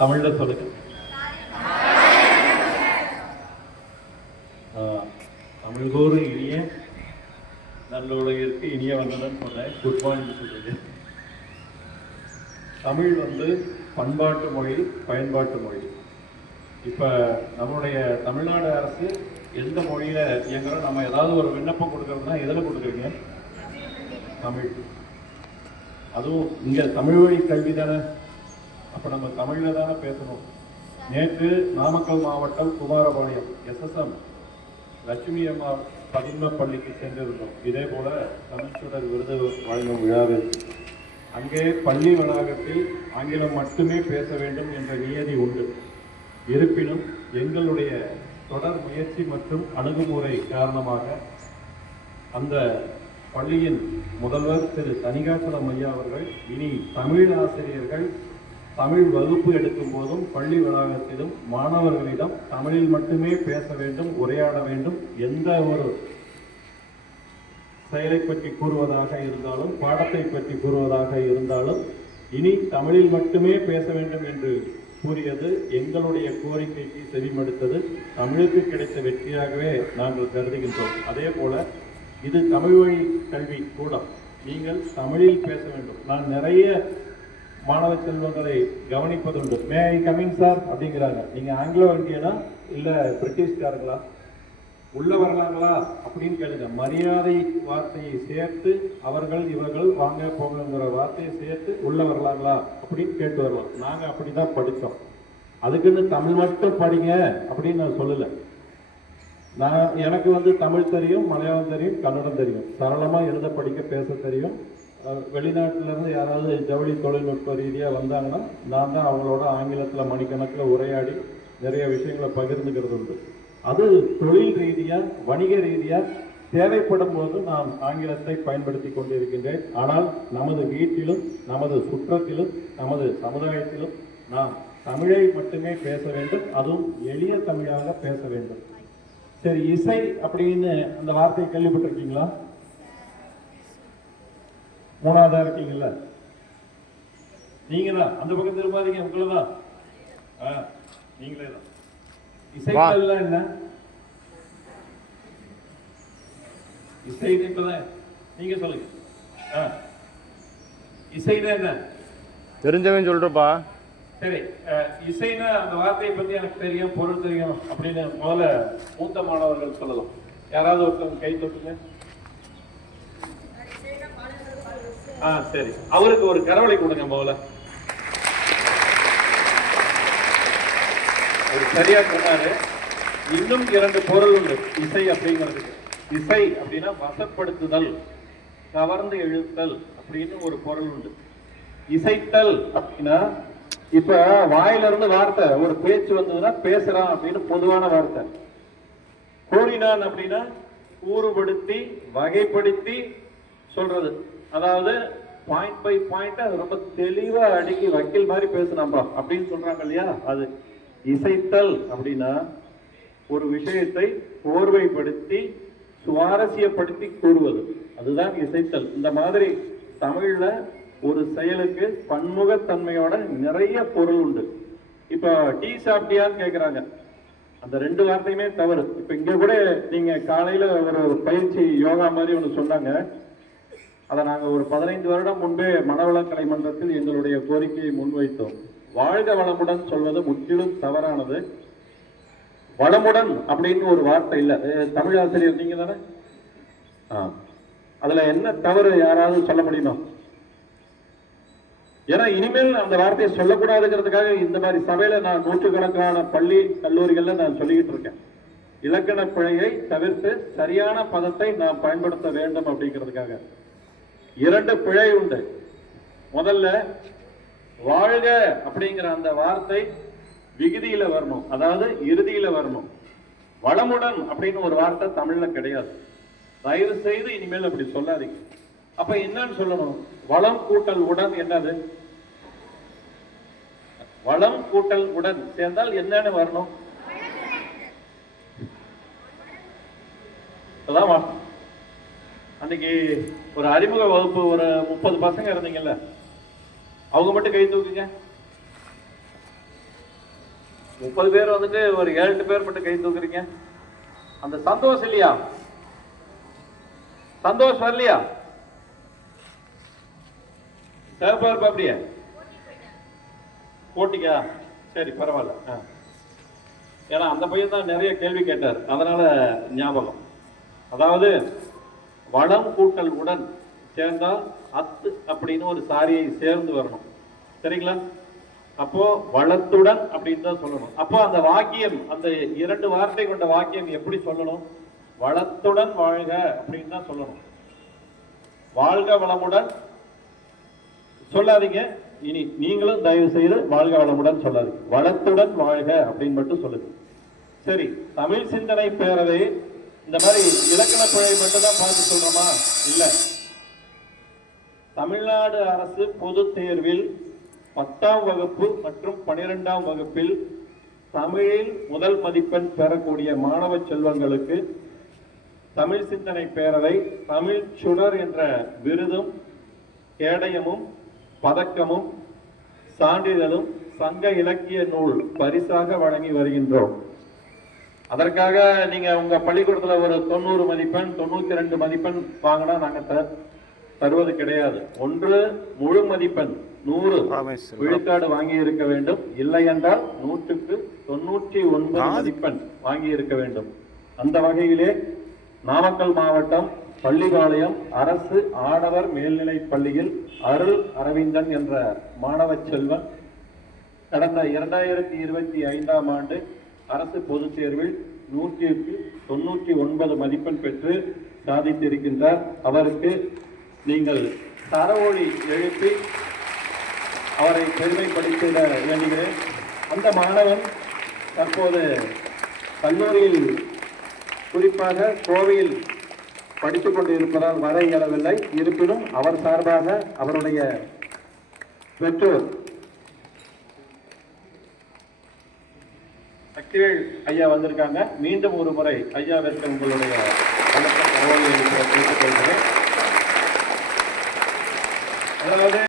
தமிழ்ல சொல்லுங்க. தமிழ்கோரு இனிய நல்லுலகிற்கு இனிய வந்ததுன்னு சொன்னேன். குட் மார்னிங் சொல்லுங்க. தமிழ் பண்பாட்டு மொழி, பயன்பாட்டு மொழி. இப்ப நம்மளுடைய தமிழ்நாடு அரசு எந்த மொழியில இயங்குறோம்? நம்ம ஏதாவது ஒரு விண்ணப்பம் கொடுக்கறதுனா எதுல கொடுக்குறீங்க? தமிழ். அதுவும் இங்க தமிழ் வழி கல்வி தானே. அப்ப நம்ம தமிழ்ல தானே பேசணும். நேற்று நாமக்கல் மாவட்டம் குமாரபாளையம் SSM லட்சுமி அம்மா பகிர்ம பள்ளிக்கு சென்றிருந்தோம். இதே போல தமிழ்ச்சுடர் விருது வழங்கும் விழாவில் அங்கே பள்ளி வளாகத்தில் ஆங்கிலம் மட்டுமே பேச வேண்டும் என்ற நியதி உண்டு. இருப்பினும் எங்களுடைய தொடர் முயற்சி மற்றும் அணுகுமுறை காரணமாக அந்த பள்ளியின் முதல்வர் திரு தணிகாச்சலம் ஐயா அவர்கள் இனி தமிழ் ஆசிரியர்கள் தமிழ் வகுப்பு எடுக்கும் போதும் பள்ளி வளாகத்திலும் மாணவர்களிடம் தமிழில் மட்டுமே பேச வேண்டும், உரையாட வேண்டும். எந்த ஒரு செயலை பற்றி கூறுவதாக இருந்தாலும், பாடத்தை பற்றி கூறுவதாக இருந்தாலும் இனி தமிழில் மட்டுமே பேச வேண்டும் என்று கூறியது எங்களுடைய கோரிக்கைக்கு செவிமடுத்தது. தமிழுக்கு கிடைத்த வெற்றியாகவே நாங்கள் கருதுகின்றோம். அதே போல இது தமிழ் வழி கல்வி கூடம். நீங்கள் தமிழில் பேச வேண்டும். நான் நிறைய மாணவ செல்வங்களை கவனிப்பதுண்டு. மே ஐ கமிங் சார் அப்படிங்கிறாங்க. நீங்க ஆங்கிலோ இந்தியனா இல்ல பிரிட்டிஷ்காரங்களா? உள்ள வரலாங்களா அப்படின்னு கேளுங்க. மரியாதை வார்த்தையை சேர்த்து அவர்கள் இவர்கள் வாங்க போங்கிற வார்த்தையை சேர்த்து உள்ள வரலாங்களா அப்படின்னு கேட்டு வரலாம். நாங்க அப்படிதான் படித்தோம். அதுக்குன்னு தமிழ் மட்டும் படிங்க அப்படின்னு நான் சொல்லல. எனக்கு தமிழ் தெரியும், மலையாளம் தெரியும், கன்னடம் தெரியும். சரளமா எழுத படிக்க பேச தெரியும். வெளிநாட்டில இருந்து யாராவது ஜவுளி தொழில்நுட்ப ரீதியா வந்தாங்கன்னா நான் தான் அவங்களோட ஆங்கிலத்துல மணிக்கணக்கில் உரையாடி நிறைய விஷயங்களை பகிர்ந்துக்கிறது உண்டு. அது தொழில் ரீதியா, வணிக ரீதியா தேவைப்படும் போது நான் ஆங்கிலத்தை பயன்படுத்தி கொண்டிருக்கின்றேன். ஆனால் நமது வீட்டிலும், நமது சுற்றத்திலும், நமது சமுதாயத்திலும் நாம் தமிழை மட்டுமே பேச வேண்டும். அதுவும் எளிய தமிழாக பேச வேண்டும். சரி, இசை அப்படின்னு அந்த வார்த்தையை கேள்விப்பட்டிருக்கீங்களா? மூணாவதா இருக்கீங்கல்ல நீங்க தான். அந்த பக்கம் திரும்பாதீங்க, உங்களதான். நீங்களே தான். இசைக்கல்ல என்ன? இசை இப்பதான் நீங்க சொல்லுங்க. இசைனா என்ன? தெரிஞ்சவன் சொல்றப்பா. சரி, இசைனா அந்த வார்த்தையை பத்தி எனக்கு தெரியும், பொருள் தெரியும் அப்படின்னு முதல்ல மூத்த மாணவர்கள் சொல்லலாம். யாராவது ஒருத்தவங்க கை தொட்டுங்க. சரி, அவருக்கு ஒரு கரவலை கொடுங்க முதல்ல. சரியா சொன்னாரு. இன்னும் 2 பொருள் உண்டு இசை அப்படிங்கிறதுக்கு. இசை அப்படின்னா வசப்படுத்துதல், கவர்ந்து இழுத்தல் அப்படின்னு ஒரு பொருள் உண்டு. இசைத்தல் அப்படின்னா இப்ப வாயிலிருந்து வார்த்தை, ஒரு பேச்சு வந்ததுன்னா பேசுறான் அப்படின்னு பொதுவான வார்த்தை. கூறினான் அப்படின்னா கூறுபடுத்தி வகைப்படுத்தி சொல்றது. அதாவது பாயிண்ட் பை பாயிண்ட் அது ரொம்ப தெளிவா அடுக்கி வக்கீல் மாதிரி பேசுனாம்பா அப்படின்னு சொல்றாங்க இல்லையா? அது இசைத்தல். அப்படின்னா ஒரு விஷயத்தை கோர்வைப்படுத்தி சுவாரஸ்யப்படுத்தி கூறுவது, அதுதான் இசைத்தல். இந்த மாதிரி தமிழ்ல ஒரு செயலுக்கு பன்முகத்தன்மையோட நிறைய பொருள் உண்டு. இப்ப டீ சாப்பிட்டியான்னு கேக்குறாங்க. அந்த 2 வார்த்தையுமே தவறு. இப்ப இங்க கூட நீங்க காலையில ஒரு பயிற்சி யோகா மாதிரி ஒண்ணு சொன்னாங்க. அதை நாங்க ஒரு 15 வருடம் முன்பே மனவளக்கலை மன்றத்தில் எங்களுடைய கோரிக்கையை முன்வைத்தோம். வாழ்க வளமுடன் சொல்வது முற்றிலும் தவறானது. வளமுடன் அப்படின்னு ஒரு வார்த்தை இல்ல. தமிழ் ஆசிரியர் நீங்க தானே? அதுல என்ன தவறு யாராவது சொல்ல முடியுமா? ஏன்னா இனிமேல் அந்த வார்த்தையை சொல்லக்கூடாதுங்கிறதுக்காக இந்த மாதிரி சபையில நான் நூற்றுக்கணக்கான பள்ளி கல்லூரிகள்ல நான் சொல்லிக்கிட்டு இருக்கேன். இலக்கண பிழையை தவிர்த்து சரியான பதத்தை நாம் பயன்படுத்த வேண்டும் அப்படிங்கிறதுக்காக. 2 பிழை உண்டு. முதல்ல வாழ்க அப்படிங்கிற அந்த வார்த்தை விகுதியில வரணும், அதாவது இறுதியில வரணும். வளமுடன் அப்படின்னு ஒரு வார்த்தை தமிழ்ல கிடையாது. தயவு செய்து இனிமேல் அப்படி சொல்லாதீங்க. அப்ப என்னன்னு சொல்லணும்? வளம் கூட்டல் உடன் என்னது? வளம் கூட்டல் உடன் சேர்ந்தால் என்னன்னு வரணும்? அதான். அன்னைக்கு ஒரு அறிமுக வகுப்பு ஒரு 30 பசங்க இருந்தீங்கல்ல, அவங்க மட்டும் கை தூக்குங்க. 30 பேர் வந்துட்டு ஒரு 7 பேர் மட்டும் கை தூக்குறீங்க. அந்த சந்தோஷம் இல்லையா? சந்தோஷம் வரலையா? சேப்பார் அப்படியே போட்டிக்கா? சரி, பரவாயில்ல. ஏன்னா அந்த பையன் தான் நிறைய கேள்வி கேட்டார், அதனால ஞாபகம். அதாவது வளம் கூட்டல் உடன் சேர்ந்தா அத்து அப்படின்னு ஒரு சாரியை சேர்ந்து வரணும். சரிங்களா? அப்போ வளத்துடன் அப்படின்னு தான் சொல்லணும். அப்போ அந்த வாக்கியம், அந்த 2 வார்த்தை கொண்ட வாக்கியம் எப்படி சொல்லணும்? வளத்துடன் வாழ்க அப்படின்னு தான் சொல்லணும். வாழ்க வளமுடன் சொல்லாதீங்க. இனி நீங்களும் தயவு செய்து வாழ்க வளமுடன் சொல்லாதீங்க, வளத்துடன் வாழ்க அப்படின்னு மட்டும் சொல்லுங்க. சரி, தமிழ் சிந்தனை பேரவை இந்த மாதிரி இலக்கண பிழை மட்டும் தான் பார்த்து சொல்றோமா? இல்ல. தமிழ்நாடு அரசு பொது தேர்வில் 10ஆம் வகுப்பு மற்றும் 12ஆம் வகுப்பில் தமிழில் முதல் மதிப்பெண் பெறக்கூடிய மாணவ செல்வங்களுக்கு தமிழ் சிந்தனை பேரவை தமிழ் சுடர் என்ற விருதும் கேடயமும் பதக்கமும் சான்றிதழும் சங்க இலக்கிய நூல் பரிசாக வழங்கி வருகின்றோம். அதற்காக நீங்க உங்க பள்ளிக்கூடத்துல ஒரு 90 மதிப்பெண் 92 மதிப்பெண் வாங்கினா நாங்க தருவது கிடையாது. ஒன்று முழு மதிப்பெண் 100 விழுக்காடு வாங்கி இருக்க வேண்டும், இல்லை என்றால் 100க்கு 99 மதிப்பெண் வாங்கி இருக்க வேண்டும். அந்த வகையிலே நாமக்கல் மாவட்டம் பள்ளிபாளையம் அரசு ஆடவர் மேல்நிலைப் பள்ளியில் அருள் அரவிந்தன் என்ற மாணவ செல்வன் கடந்த 2025ஆம் ஆண்டு அரசு பொதுத் தேர்வில் 100க்கு 99 மதிப்பெண் பெற்று சாதித்திருக்கின்றார். அவருக்கு நீங்கள் சரவொலி எழுப்பி அவரை பெருமைப்படுத்திட வேண்டுகிறேன். அந்த மாணவன் தற்போது கல்லூரியில், குறிப்பாக கோவையில் படித்துக் கொண்டு இருப்பதால் வர இயலவில்லை. இருப்பினும் அவர் சார்பாக அவருடைய பெற்றோர் சக்திவேல் ஐயா வந்திருக்காங்க. மீண்டும் ஒரு முறை ஐயாவிற்கு உங்களுடைய கேட்டுக்கொள்கிறேன். அதாவது